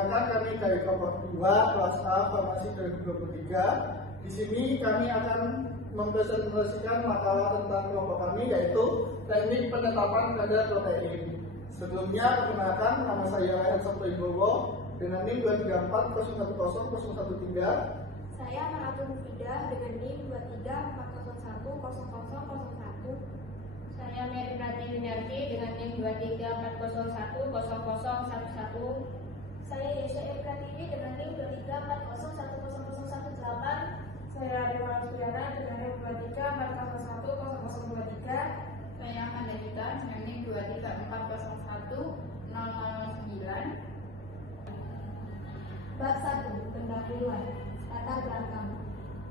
Perkenalkan, kami dari kelompok 2 kelas A Farmasi 2023. Di sini kami akan mempresentasikan makalah tentang kelompok kami, yaitu teknik penetapan kadar protein. Sebelumnya, perkenalkan, nama saya Ryan Sabtowibowo dengan NIM 234010013. Saya Maratun Fida dengan NIM 234010001. Saya Mary Pratiwinarti dengan NIM 234010011. Saya Yesha Pratiwi dengan NIM 234010018. Saya Dewa Suyana dengan NIM 234010023. Saya Mandalika dengan NIM 234010009. Bab 1. Pendahuluan. Latar belakang.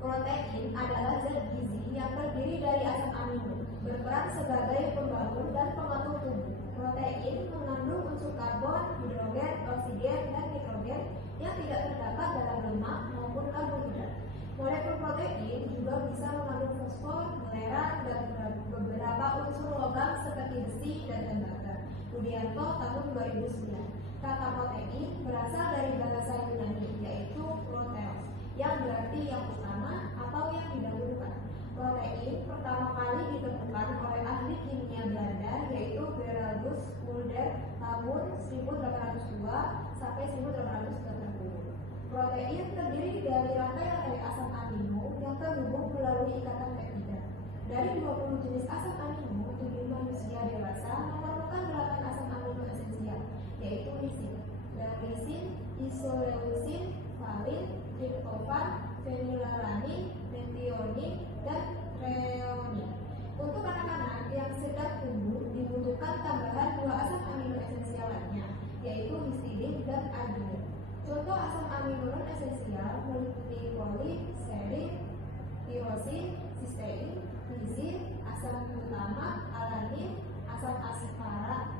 Protein adalah zat gizi yang terdiri dari asam amino, berperan sebagai pembangun dan pengatur tubuh. Protein mengandung unsur karbon, hidrogen, oksigen, dan nitrogen yang tidak terdapat dalam lemak maupun karbohidrat. Molekul protein juga bisa mengandung fosfor, belerang, dan beberapa unsur logam seperti besi dan tembaga. Rudianto tahun 2009. Kata protein berasal dari bahasa Yunani, yaitu proteos, yang berarti yang utama atau yang didahulukan. Protein pertama kali ditemukan oleh ahli kimia Belanda, yaitu Geraldus Mulder tahun 1802 sampai 1880. Protein terdiri dari rangkaian asam amino yang terhubung melalui ikatan peptida. Dari 20 jenis asam amino, tubuh manusia dewasa memerlukan 8 asam amino esensial, yaitu lisin, lisin, isoleucin, valin, triptofan, fenilalanin, metionin, dan threonin. Untuk anak-anak yang sedang tumbuh dibutuhkan tambahan 2 asam amino esensial lainnya, yaitu histidin dan arginine. Contoh asam amino non esensial meliputi folin, serin, tirosin, sistein, lisin, asam glutamat, alanin, asam aspartat,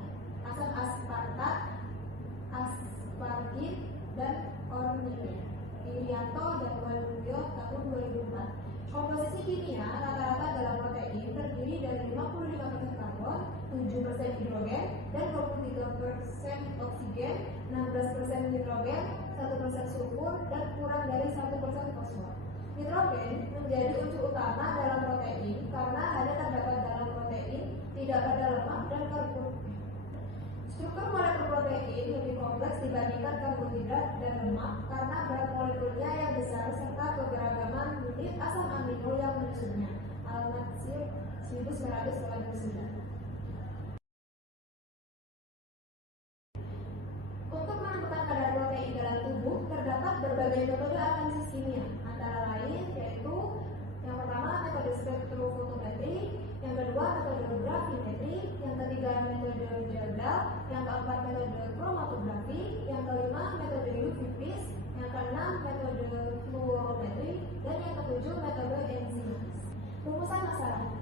aspargin, dan ornithine. Irianto dan Waluyo tahun 2004. Komposisi kimia rata-rata dalam protein terdiri dari 55% karbon, 7% hidrogen, dan 23% oksigen, 16% nitrogen, 1% sulfur, dan kurang dari 1% fosfor. Nitrogen menjadi unsur utama dalam protein karena hanya terdapat dalam protein, tidak pada lemak dan karbohidrat. Struktur molekul protein lebih kompleks dibandingkan karbohidrat dan lemak karena berat molekulnya yang besar serta keberagaman unit asam amino yang menyusunnya. Al-Natsir 1989. Untuk menentukan kadar protein dalam tubuh terdapat berbagai metode analisis kimia, antara lain yaitu yang pertama metode spektrofotometri, yang kedua metode gravimetri, yang ketiga metode Jagdal, yang keempat metode kromatografi, yang kelima metode UV-Vis, yang keenam metode fluorometri, dan yang ketujuh metode enzimas. Rumusan masalah.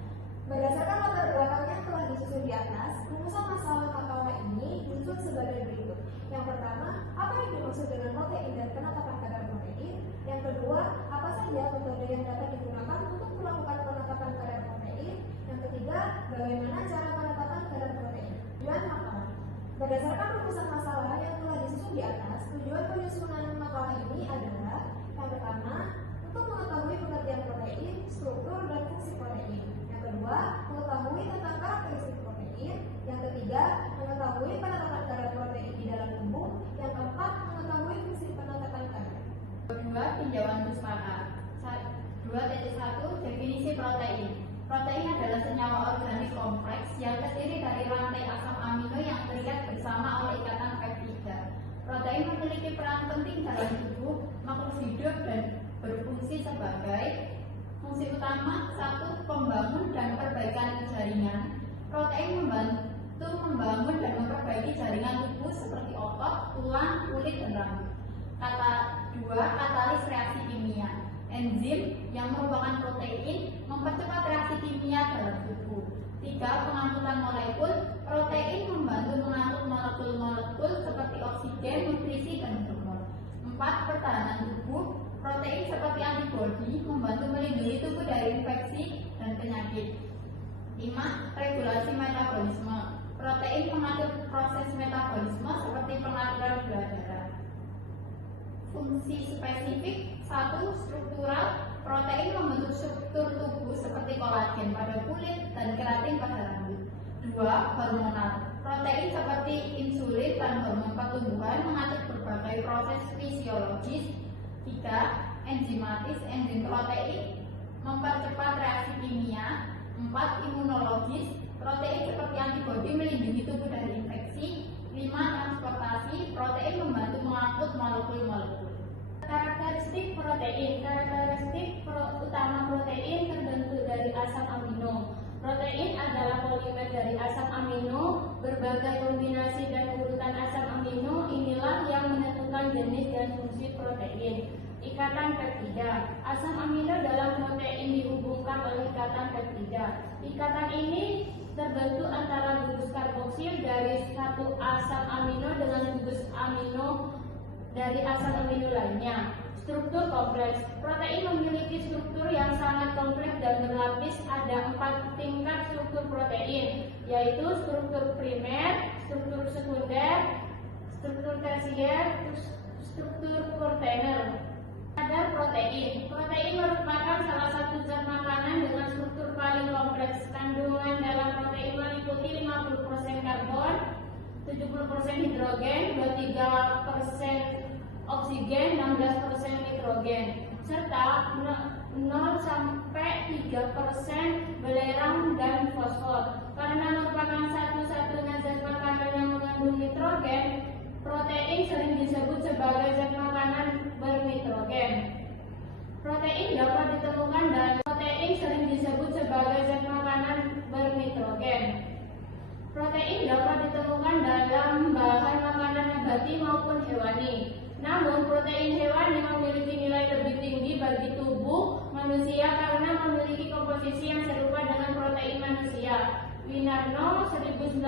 Berdasarkan latar belakang yang telah disusun di atas, rumusan masalah makalah ini disusun sebagai berikut. Yang pertama, apa yang dimaksud dengan protein dan penetapan kadar protein? Yang kedua, apa saja metode yang dapat digunakan untuk melakukan penetapan kadar protein? Yang ketiga, bagaimana cara penetapan kadar protein? Tujuan makalah. Berdasarkan rumusan masalah yang telah disusun di atas, tujuan penyusunan makalah ini adalah yang pertama, untuk mengetahui pengertian protein, struktur, dan fungsi protein. Yang kedua, mengetahui tentang karakteristik protein. Yang ketiga, mengetahui penetapan kadar protein di dalam tubuh. Yang keempat, mengetahui fungsi penetapan kadar. Kedua, tinjauan pustaka. 2.1 Definisi protein. Protein adalah senyawa organik kompleks yang terdiri dari rantai asam amino yang terikat bersama oleh ikatan peptida. Protein memiliki peran penting dalam tubuh makhluk hidup dan berfungsi sebagai fungsi utama 1. Pembangun dan perbaikan jaringan. Protein membantu membangun dan memperbaiki jaringan tubuh seperti otot, tulang, kulit, dan rambut. Kata 2. Katalis reaksi kimia. Enzim yang merupakan protein mempercepat reaksi kimia dalam tubuh. 3. Pengangkutan molekul. Protein membantu mengangkut molekul-molekul seperti oksigen, nutrisi, dan hormon. 4. Pertahanan tubuh. Protein seperti antibodi membantu melindungi tubuh dari infeksi dan penyakit. 5. Regulasi metabolisme. Protein mengatur proses metabolisme seperti pengaturan gula darah. Fungsi spesifik: 1. Struktural. Protein membentuk struktur tubuh seperti kolagen pada kulit dan keratin pada rambut. 2. Hormonal. Protein seperti insulin dan hormon pertumbuhan mengatur berbagai proses fisiologis. 3. Enzimatis. Enzim protein mempercepat reaksi kimia. 4. Imunologis. Protein seperti antibodi melindungi tubuh dari infeksi. 5. Transportasi. Protein membantu mengangkut molekul-molekul. Karakteristik protein. Karakteristik utama protein terbentuk dari asam amino. Protein adalah polimer dari asam amino. Berbagai kombinasi dan urutan asam amino inilah yang menentukan jenis dan fungsi protein. Ikatan peptida. Asam amino dalam protein dihubungkan oleh ikatan peptida. Ikatan ini terbentuk antara gugus karboksil dari satu asam amino dengan gugus amino dari asam amino lainnya. Struktur kompleks. Protein memiliki struktur yang sangat kompleks dan berlapis. Ada 4 tingkat struktur protein, yaitu struktur primer, struktur sekunder, struktur tersier, struktur quaterner. Kadar protein. Protein merupakan salah satu zat makanan dengan struktur paling kompleks. Kandungan dalam protein meliputi 50% karbon, 70% hidrogen, 23% oksigen, 16% nitrogen, serta 0 sampai 3% belerang dan fosfor. Karena merupakan satu-satunya zat makanan yang mengandung nitrogen, protein sering disebut sebagai zat makanan bernitrogen. Protein dapat ditemukan dan protein sering disebut sebagai zat makanan bernitrogen. Protein dapat ditemukan dalam bahan makanan nabati maupun hewani. Namun, protein hewani memiliki nilai lebih tinggi bagi tubuh manusia karena memiliki komposisi yang serupa dengan protein manusia. Winarno 1990.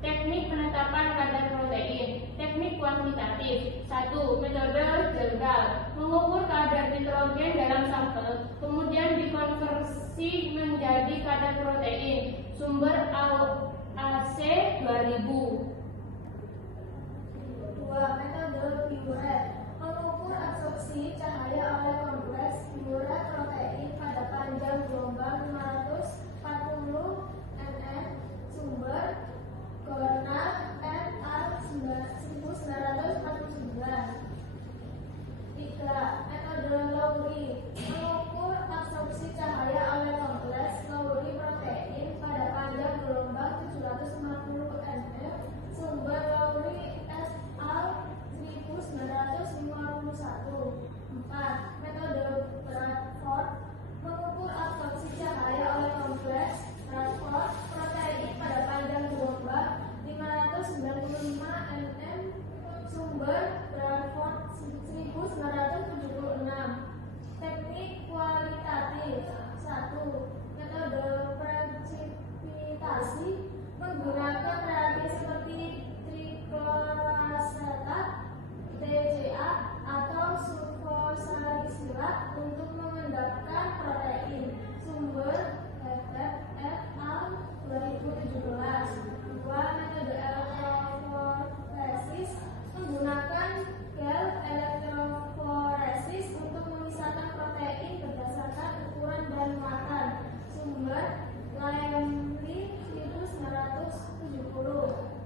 Teknik penetapan kadar protein. Teknik kuantitatif. 1. Metode Jenggal. Mengukur kadar nitrogen dalam sampel, kemudian dikonversi menjadi kadar protein. Sumber AC 2000. 2. Metode Biuret. Mengukur absorpsi cahaya oleh kompleks biuret protein pada panjang gelombang 540 nm. Sumber Gornal et al. 1949. 3. Metode Lowry. Mengukur absorpsi cahaya oleh kompleks Lowry protein pada panjang gelombang 750 nm. Sumber Lowry et al. 1951. 4. Metode Bradford. Mengukur absorpsi cahaya oleh kompleks Bradford protein pada panjang gelombang 595 nm. Sumber Bradford 1976. Teknik kualitatif. 1. Metode presipitasi menggunakan reagen seperti trikloroasetat TCA atau sulfosalisilat untuk mengendapkan protein. Sumber et al. 2017. 2. Metode elektroforesis menggunakan gel elektroforesis untuk memisahkan protein berdasarkan ukuran dan makan. Sumber Lamley 1970.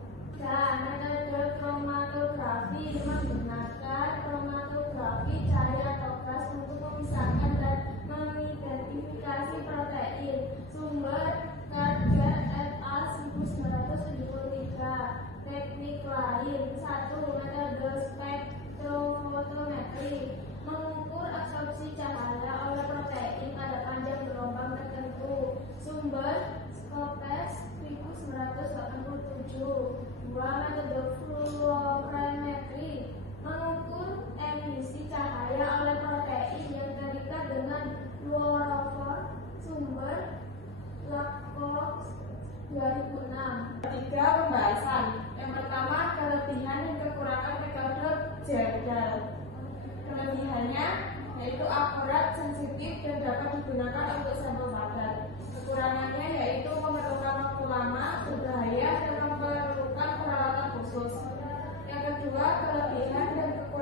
Dan metode kromatografi menggunakan kromatografi cahaya atau gas untuk memisahkan dan mengidentifikasi protein. Sumber Gardner et al. 1973. Teknik lain. 1. Metode spektrofotometri. Mengukur absorpsi cahaya oleh protein pada panjang gelombang tertentu. Sumber Scopes 1987. 2. Metode fluorometri. Mengukur emisi cahaya oleh protein yang terikat dengan fluorofor. Sumber Lacox 2006. 3. Pembahasan. Yang pertama, kelebihan dan kekurangan metode Jenggal. Kelebihannya yaitu akurat, sensitif, dan dapat digunakan untuk sampel padat. Kekurangannya yaitu memerlukan waktu lama, berbahaya, dan memerlukan perawatan khusus. Yang kedua, kelebihan dan kekurangan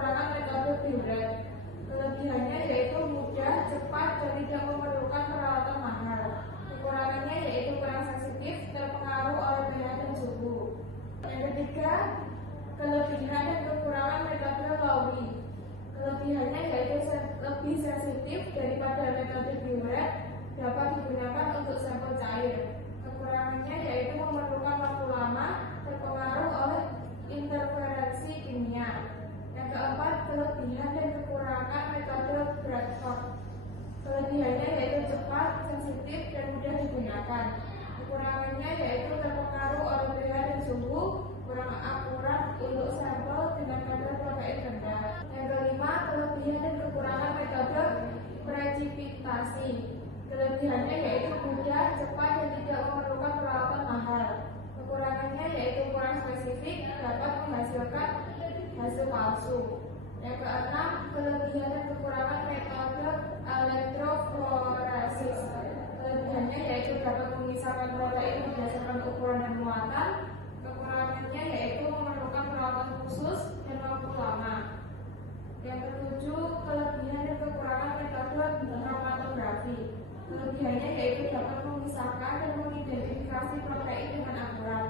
dapat memisahkan protein berdasarkan ukuran dan muatan. Kekurangannya yaitu memerlukan perawatan khusus dan waktu lama. Yang ketujuh, kelebihan dan kekurangan metode kromatografi. Kelebihannya yaitu dapat memisahkan dan mengidentifikasi protein dengan akurat.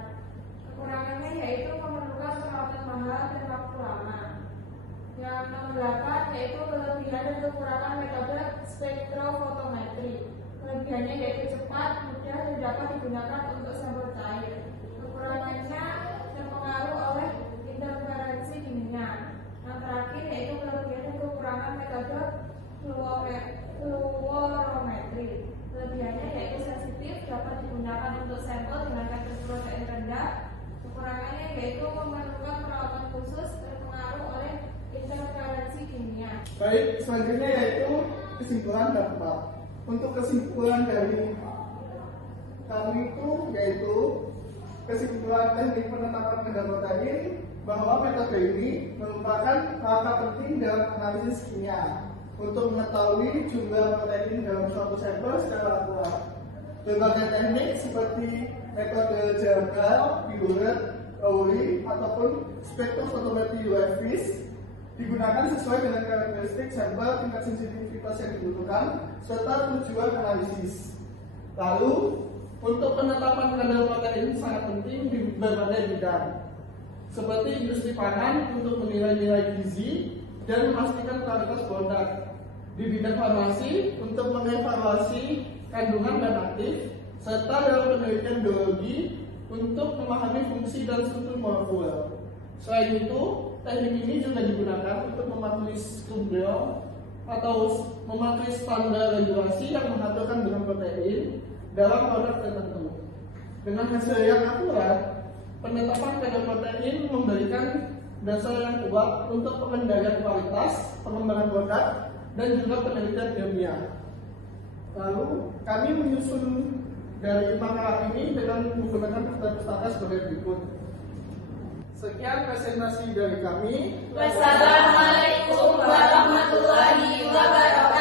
Kekurangannya yaitu memerlukan perawatan mahal dan waktu lama. Yang nomor 8 yaitu kelebihan dan kekurangan metode spektrofotometri. Kelebihannya yaitu cepat, mudah, dan dapat digunakan untuk sampel cair. Kekurangannya terpengaruh oleh interferensi kimia. Yang terakhir yaitu kelebihan dan kekurangan metode fluorometri. Kelebihannya yaitu sensitif, dapat digunakan untuk sampel dengan kadar protein rendah. Kekurangannya yaitu memerlukan perawatan khusus, terpengaruh oleh interferensi kimia. Baik, selanjutnya yaitu kesimpulan dampak. Untuk kesimpulan dari kami itu yaitu kesimpulan teknik penetapan kadar protein bahwa metode ini merupakan langkah penting dalam analisis kimia untuk mengetahui jumlah protein dalam suatu sampel secara akurat. Berbagai teknik seperti metode Jargal, Biuret, Lowry ataupun spektrofotometri UV digunakan sesuai dengan karakteristik sampel, tingkat sensitivitas yang dibutuhkan, serta tujuan analisis. Lalu, untuk penetapan kadar protein sangat penting di berbagai bidang, seperti industri pangan untuk menilai-nilai gizi dan memastikan kualitas produk. Di bidang farmasi untuk mengevaluasi kandungan dan aktif, serta dalam penelitian biologi untuk memahami fungsi dan struktur molekul. Selain itu, teknik ini juga digunakan untuk mematuhi skenario atau mematuhi standar regulasi yang mengaturkan kandungan protein dalam produk tertentu. Dengan hasil yang akurat, penetapan kadar protein memberikan dasar yang kuat untuk pengendalian kualitas, pengembangan produk, dan juga penelitian ilmiah. Lalu, kami menyusun dari makalah ini dengan menggunakan pustaka sebagai berikut. Sekian presentasi dari kami. Wassalamualaikum warahmatullahi wabarakatuh.